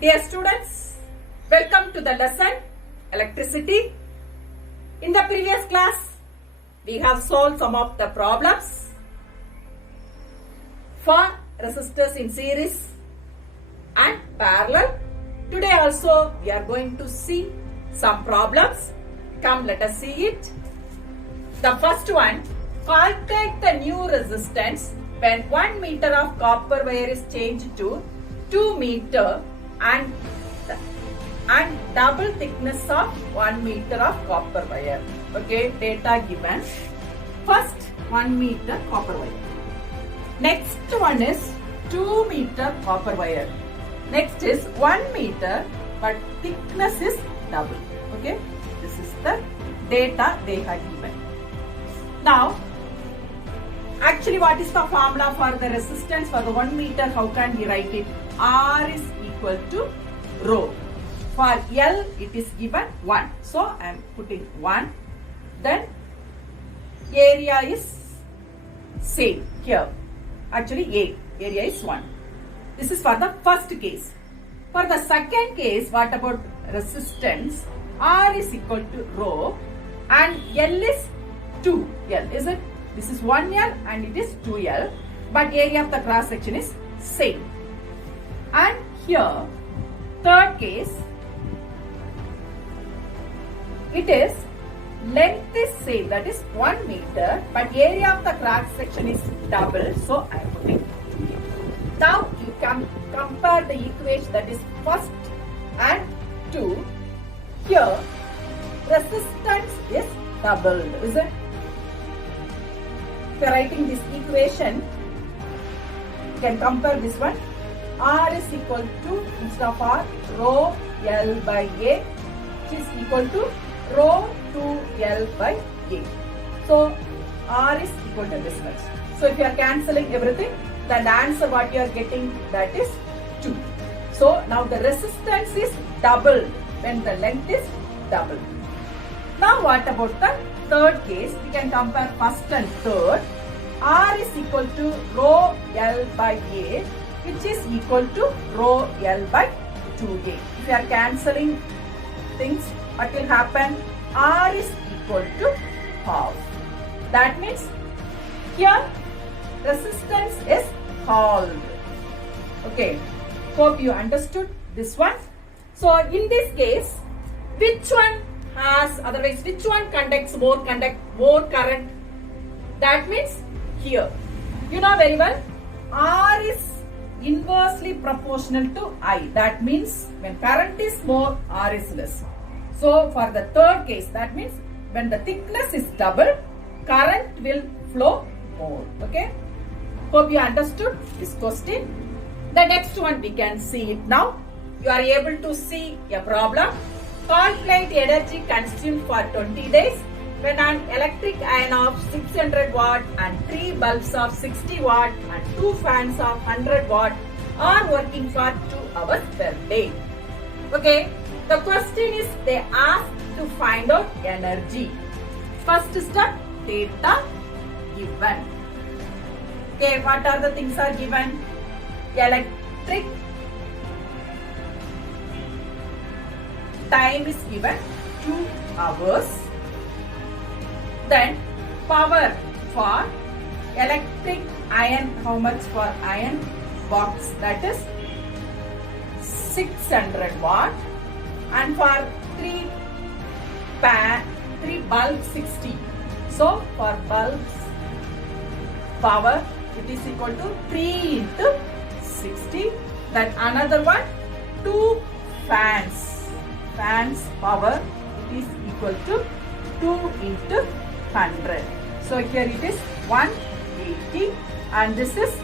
Dear students, welcome to the lesson Electricity. In the previous class, we have solved some of the problems for resistors in series and parallel. Today also we are going to see some problems. Come, let us see it. The first one, calculate the new resistance when 1 meter of copper wire is changed to 2 meter and double thickness of 1 meter of copper wire. Okay, data given. First 1 meter copper wire. Next one is 2 meter copper wire. Next is 1 meter but thickness is double. Okay, this is the data they have given. Now, actually what is the formula for the resistance for the 1 meter? How can we write it? R is equal to rho. For L it is given 1. So I am putting 1. Then area is same here. Actually A. Area is 1. This is for the first case. For the second case, what about resistance? R is equal to rho and L is 2L. Is it? This is 1L and it is 2L. But area of the cross section is same. And here, third case, it is length is same, that is 1 meter, but area of the cross section is double, so I am putting 2. Now you can compare the equation, that is first and 2. Here, resistance is doubled, is it? If you are writing this equation, you can compare this one. R is equal to, instead of R, rho L by A, which is equal to rho 2L by A. So, R is equal to this much. So, if you are cancelling everything, then the answer what you are getting, that is 2. So, now the resistance is doubled when the length is doubled. Now, what about the third case? We can compare first and third. R is equal to rho L by A, which is equal to rho L by 2A. If you are cancelling things, what will happen? R is equal to half. That means here resistance is halved. Okay. Hope you understood this one. So in this case, which one has, otherwise which one conducts more current? That means here. You know very well, R is inversely proportional to I. That means when current is more, R is less. So for the third case, that means when the thickness is double, current will flow more. Okay. Hope you understood this question. The next one we can see it now. You are able to see a problem. Calculate energy consumed for 20 days when an electric iron of 600 watt and 3 bulbs of 60 watt and 2 fans of 100 watt are working for 2 hours per day. Okay, the question is they ask to find out energy. First step, data given. Okay, what are the things are given? Electric time is given 2 hours. Then power for electric iron, how much for iron box, that is 600 watt, and for 3 bulbs 60. So for bulbs power it is equal to 3 into 60. Then another one, 2 fans power it is equal to 2 into 100. So here it is 180 and this is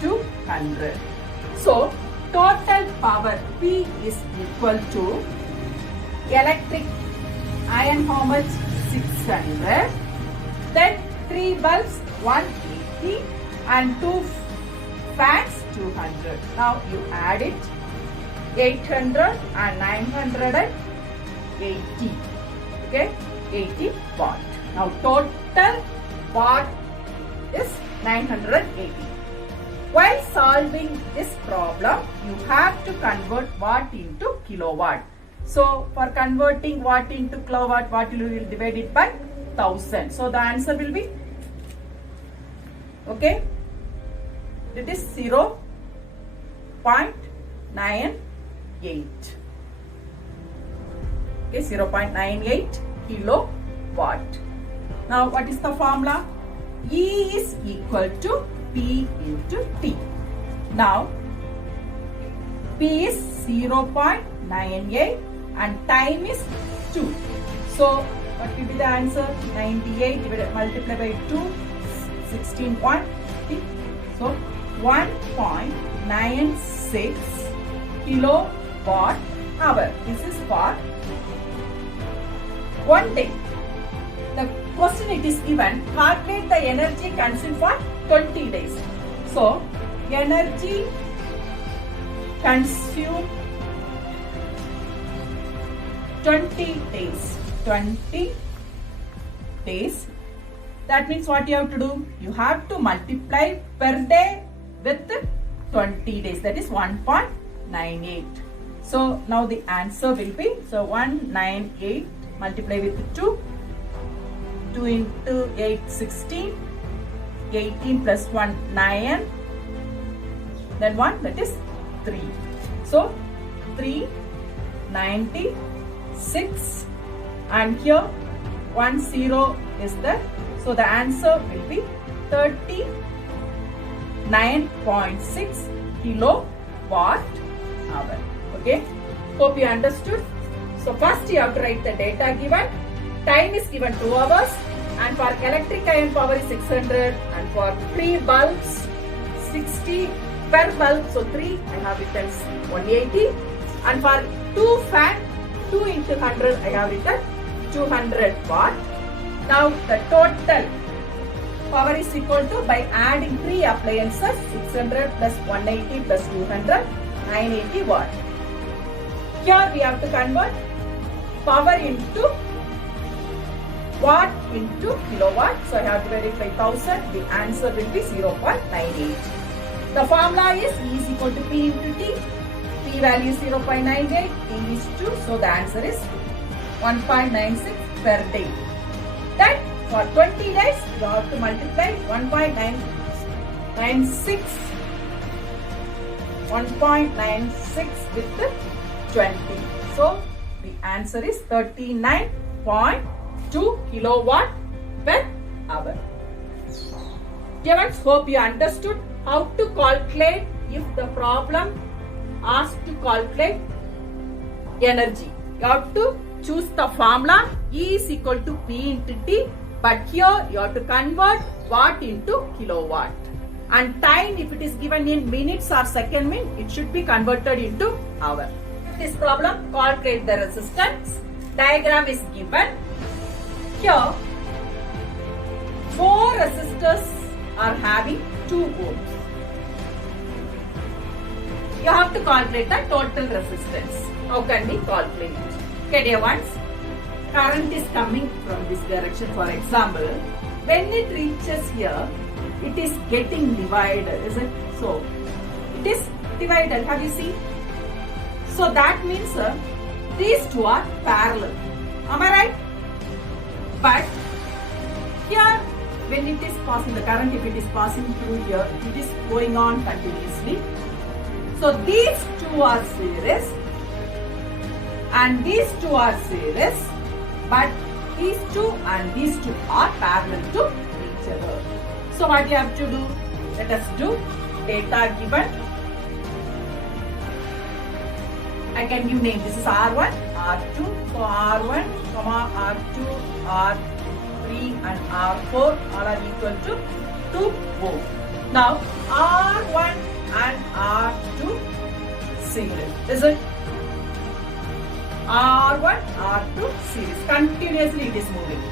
200. So total power P is equal to electric iron how much? 600. Then 3 bulbs 180 and 2 fans 200. Now you add it, 800 and 980. Okay, 80 watt. Now total watt is 980. While solving this problem, you have to convert watt into kilowatt. So for converting watt into kilowatt, what will you divide it by 1000. So the answer will be, okay, it is 0.98. Okay, 0.98 kilowatt. Now what is the formula? E is equal to P into T. Now P is 0.98 and time is 2. So what will be the answer? 98 multiplied by 2, 16.3. So 1.96 kilowatt hour. This is for 1 day. The question it is given, calculate the energy consumed for 20 days. So energy consumed 20 days. 20 days. That means what you have to do? You have to multiply per day with 20 days. That is 1.98. So now the answer will be, so 198 multiply with 2. 2 into 8, 16. 18 plus 1, 9. Then 1, that is 3. So 396. And here 10 is there. So the answer will be 39.6 kilowatt hour. Okay. Hope you understood. So first you have to write the data given. Time is given 2 hours. And for electric iron power is 600. And for 3 bulbs 60 per bulb. So 3 I have written 180. And for 2 fan 2 into 100 I have written 200 watt. Now the total power is equal to, by adding 3 appliances, 600 plus 180 plus 200, 980 watt. Here we have to convert power into watt into kilowatt. So I have divided by 1000. The answer will be 0.98. The formula is E is equal to P into T. P value is 0.98. T is 2. So the answer is 1.96 per day. Then for 20 days, you have to multiply 1.96 with 20. So the answer is 39.2 kilowatt per hour. Students, hope you understood how to calculate if the problem asks to calculate energy. You have to choose the formula E is equal to P into T, but here you have to convert watt into kilowatt. And time, if it is given in minutes or second mean, it should be converted into hour. This problem, calculate the resistance. Diagram is given. Here, 4 resistors are having 2 ohms. You have to calculate the total resistance. How can we calculate it? Okay, dear ones, current is coming from this direction. For example, when it reaches here, it is getting divided, is it? So, it is divided. Have you seen? So that means these two are parallel. Am I right? But here, when it is passing, the current, if it is passing through here, it is going on continuously. So these two are series and these two are series, but these two and these two are parallel to each other. So what you have to do? Let us do data given. I can give name. This is R1, R2. So R1, R2, R3 and R4 all are equal to 2 ohm. Now R1 and R2 series. Is it? R1, R2 series. Continuously it is moving.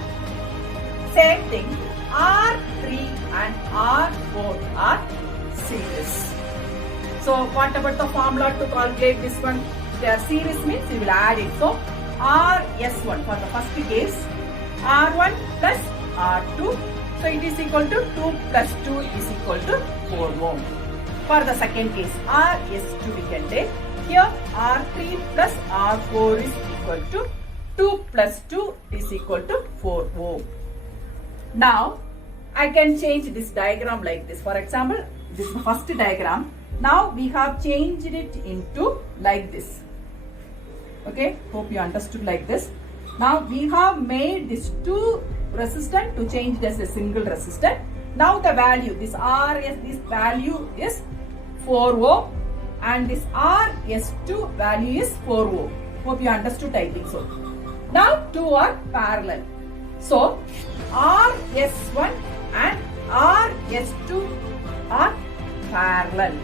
Same thing. R3 and R4 are series. So what about the formula to calculate this one? They are series means we will add it. So RS1 for the first case, R1 plus R2. So it is equal to 2 plus 2 is equal to 4 ohm. For the second case, RS2 we can take. Here R3 plus R4 is equal to 2 plus 2 is equal to 4 ohm. Now I can change this diagram like this. For example, this is the first diagram. Now we have changed it into like this. Okay, hope you understood like this. Now we have made this two resistant to change as a single resistant. Now the value, this RS, this value is 4 ohm and this RS2 value is 4 ohm. Hope you understood, I think so. Now two are parallel. So RS1 and RS2 are parallel.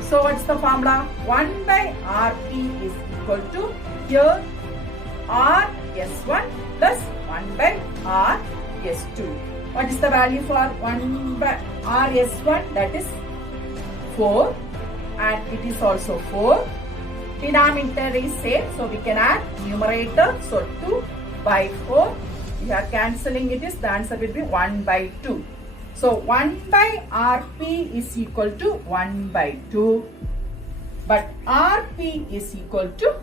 So what's the formula? 1 by Rp is equal to here Rs1 plus 1 by Rs2. What is the value for 1 by Rs1? That is 4 and it is also 4. Denominator is same, so we can add numerator. So 2 by 4. We are cancelling it, is the answer will be 1 by 2. So 1 by Rp is equal to 1 by 2. But Rp is equal to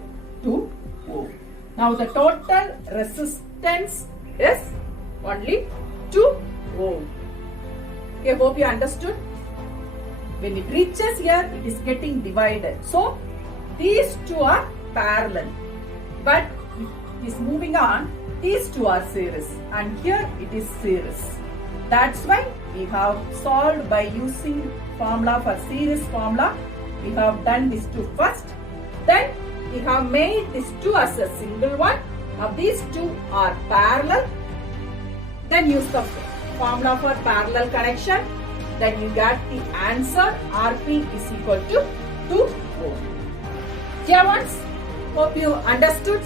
2 ohm. Now the total resistance is only 2 ohm. Okay, hope you understood. When it reaches here, it is getting divided. So these two are parallel. But it is moving on. These two are series. And here it is series. That's why we have solved by using formula for series formula. We have done these two first. Then we have made these two as a single one. Now these two are parallel. Then use the formula for parallel connection. Then you get the answer. Rp is equal to 2 ohm. Dear ones, hope you understood.